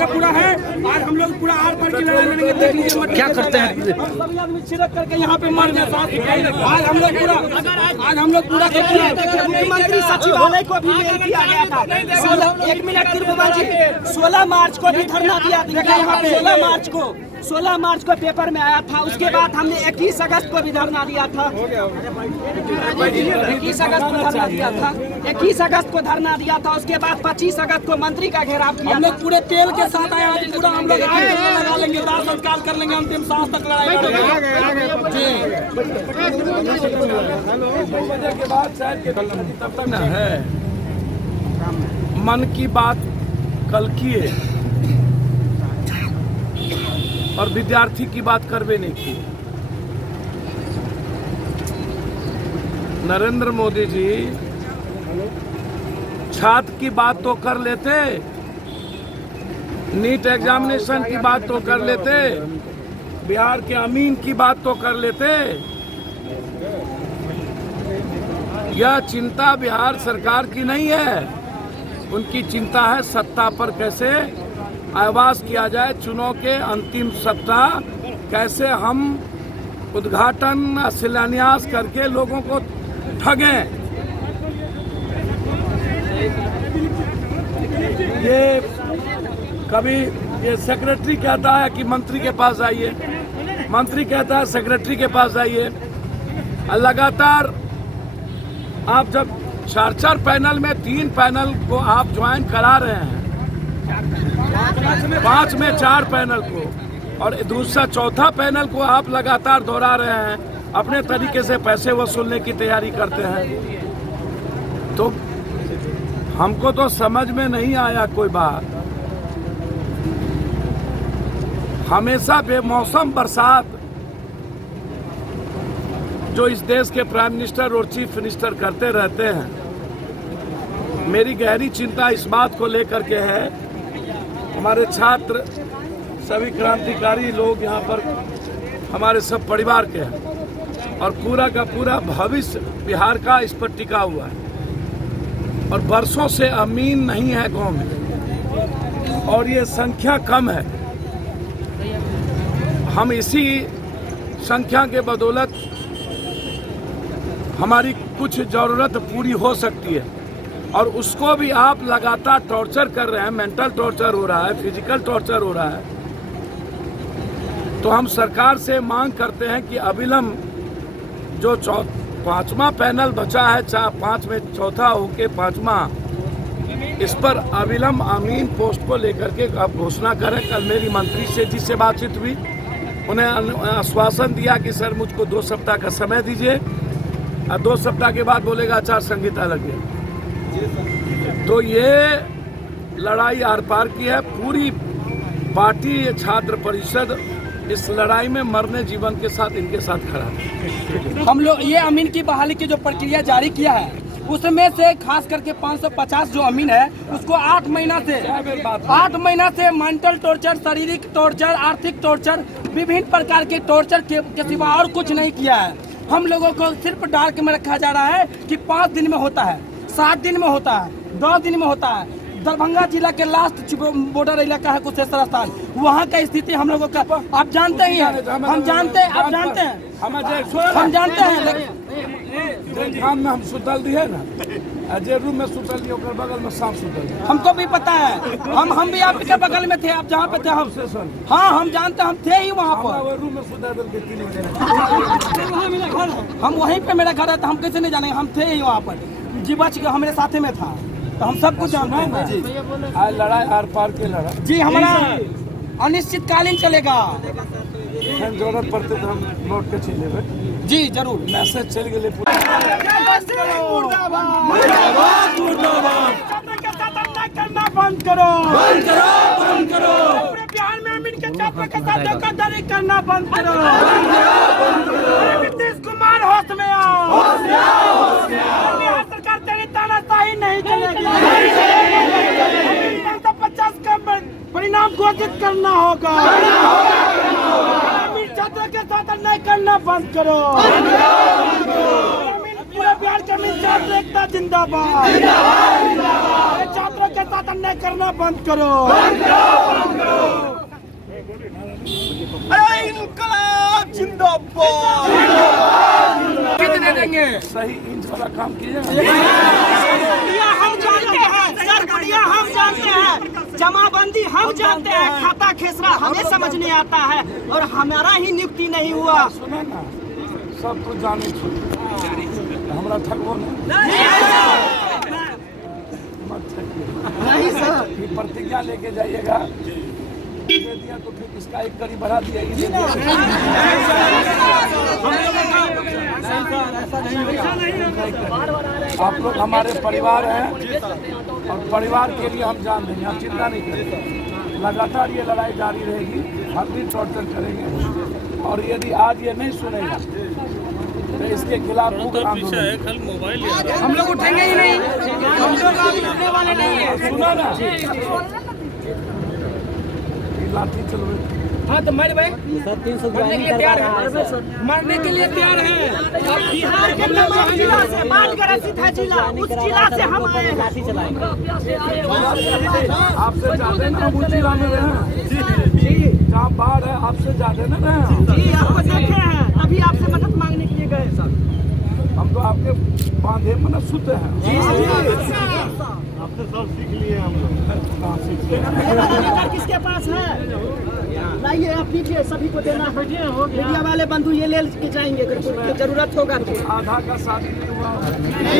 का पूरा है। आज हम लोग पूरा आर पार की लड़ाई लड़ेंगे, देख लीजिए क्या करते हैं? हम सभी आदमी छिड़क करके यहाँ पे मर गए। आज हम लोग पूरा मुख्यमंत्री सचिवालय को भी मेल किया गया था। 1 मिनट तिरुपति जी, 16 मार्च को भी धरना दिया था यहाँ पे। 16 मार्च को पेपर में आया था। उसके बाद हमने 21 अगस्त को भी धरना दिया था। 21 अगस्त को धरना दिया था। 21 अगस्त को धरना दिया था। उसके बाद 25 अगस्त को मंत्री का घेराव किया। हम लोग पूरे तेल के साथ आए। आज पूरा हम लोग लगा लेंगे, दाह संस्कार कर लेंगे, अंतिम सांस तक लड़ाई करेंगे। के बाद तब तक न है। मन की बात कल किए और विद्यार्थी की बात करवे नहीं की। नरेंद्र मोदी जी छात्र की बात तो कर लेते, नीट एग्जामिनेशन की बात तो कर लेते, बिहार के अमीन की बात तो कर लेते। यह चिंता बिहार सरकार की नहीं है। उनकी चिंता है सत्ता पर कैसे आवाज किया जाए। चुनाव के अंतिम सप्ताह कैसे हम उद्घाटन शिलान्यास करके लोगों को ठगें। ये कभी ये सेक्रेटरी कहता है कि मंत्री के पास आइए, मंत्री कहता है सेक्रेटरी के पास आइए। लगातार आप जब 4 पैनल में 3 पैनल को आप ज्वाइन करा रहे हैं, 5 में 4 पैनल को, और दूसरा चौथा पैनल को आप लगातार दोहरा रहे हैं, अपने तरीके से पैसे वसूलने की तैयारी करते हैं। तो हमको तो समझ में नहीं आया कोई बात। हमेशा बेमौसम बरसात जो इस देश के प्राइम मिनिस्टर और चीफ मिनिस्टर करते रहते हैं, मेरी गहरी चिंता इस बात को लेकर के है। हमारे छात्र सभी क्रांतिकारी लोग यहाँ पर हमारे सब परिवार के हैं और पूरा का पूरा भविष्य बिहार का इस पर टिका हुआ है और बरसों से अमीन नहीं है गांव में और ये संख्या कम है। हम इसी संख्या के बदौलत हमारी कुछ ज़रूरत पूरी हो सकती है और उसको भी आप लगातार टॉर्चर कर रहे हैं। मेंटल टॉर्चर हो रहा है, फिजिकल टॉर्चर हो रहा है। तो हम सरकार से मांग करते हैं कि अविलंब जो 5वां पैनल बचा है, 5 में चौथा होके 5वां, इस पर अविलंब अमीन पोस्ट को लेकर के आप घोषणा करें। कल मेरी मंत्री से जिससे बातचीत हुई, उन्हें आश्वासन दिया कि सर मुझको 2 सप्ताह का समय दीजिए और 2 सप्ताह के बाद बोलेगा आचार संहिता लगे। तो ये लड़ाई आर पार की है। पूरी पार्टी छात्र परिषद इस लड़ाई में मरने जीवन के साथ इनके साथ खड़ा है। हम लोग ये अमीन की बहाली की जो प्रक्रिया जारी किया है, उसमें से खास करके 550 जो अमीन है उसको 8 महीना से मेंटल टॉर्चर, शारीरिक टॉर्चर, आर्थिक टॉर्चर, विभिन्न प्रकार के टॉर्चर के सिवा और कुछ नहीं किया है। हम लोगों को सिर्फ डार्क में रखा जा रहा है कि 5 दिन में होता है, 7 दिन में होता है, 10 दिन में होता है। दरभंगा जिला के लास्ट बॉर्डर इलाका है कुशेश्वर स्थान, वहाँ का स्थिति हम लोगों का आप जानते ही हैं, हम जानते हैं, आप जानते हैं, हम जानते हैं। काम में हम सुतल दिए ना, अजय रूम में सुतल दिए, बगल में सांप सुतल दिए। हमको भी पता है, हम भी आपके बगल में थे, आप जहाँ पे थे हम। हाँ, हम जानते, हम थे ही वहाँ पर। रूम में सुतल के 3 बजे हम वहीं पे, मेरा घर है, तो हम कैसे नहीं जानेंगे? हम थे ही वहाँ पर, जीवच हमारे साथ में था, तो हम सब कुछ जानते हैं जी। आज लड़ाई आर पार के लड़ा जी, हमारा अनिश्चितकालीन चलेगा। जरूरत पड़ते तो हम लौट के चले जी, जरूर। मैसेज चल गए करना बंद करो, पूरे बिहार में अमीन के छात्र के साथ धोखाधड़ी करना बंद करो। नीतीश कुमार होश में आओ, बिहार सरकार तेरी तानाशाही नहीं चलेगी। 550 का परिणाम घोषित करना होगा। अमीन छात्र के साथ अन्याय करना बंद करो। पूरे बिहार के मिल छात्र एकता जिंदाबाद। छात्रों के साथ अन्याय करना बंद करो। इंकलाब जिंदाबाद। कितने देंगे? सही इंच वाला काम कीजिएगा। हम जानते हैं सर, गुड़िया हम जानते हैं, जमाबंदी हम जानते हैं, खाता खेसरा हमें समझ नहीं आता है और हमारा ही नियुक्ति नहीं हुआ। सुनो ना, सब कुछ जाने हमारा ठगो नहीं मत ठगिए। नहीं सर, ये प्रतिज्ञा लेके जाइएगा, दे दिया तो फिर इसका एक कड़ी बढ़ा दिया। आप लोग हमारे परिवार हैं और परिवार के लिए हम जान देंगे, आप चिंता नहीं करेंगे। लगातार ये लड़ाई जारी रहेगी, हम भी टॉर्चर करेंगे और यदि आज ये नहीं सुनेगा तो इसके खिलाफ आंदोलन। हम लोग उठेंगे ही नहीं, हम लोग अभी उठने वाले नहीं है। सुना ना, लाठी चल रही। हाँ तो मर भाई मरने के लिए तैयार है, मरने के लिए तैयार है। बिहार के तमाम जिला से बात करें, सीधा जिला, उस जिला से हम आए हैं। आपसे ज्यादा ना उस जिला में रहे, जहाँ बाढ़ है आपसे ज्यादा ना रहे। जी आपको देखे हैं, अभी आपसे मदद मांगने के लिए गए सर। हम तो आपके बांधे मतलब शुद्ध हैं। आपसे सब सीख लिए हम लोग। किसके पास है? लाइए आप लीजिए, सभी को देना है। मीडिया वाले बंधु ये ले के जाएंगे, जरूरत होगा तो। आधा का शादी नहीं हुआ।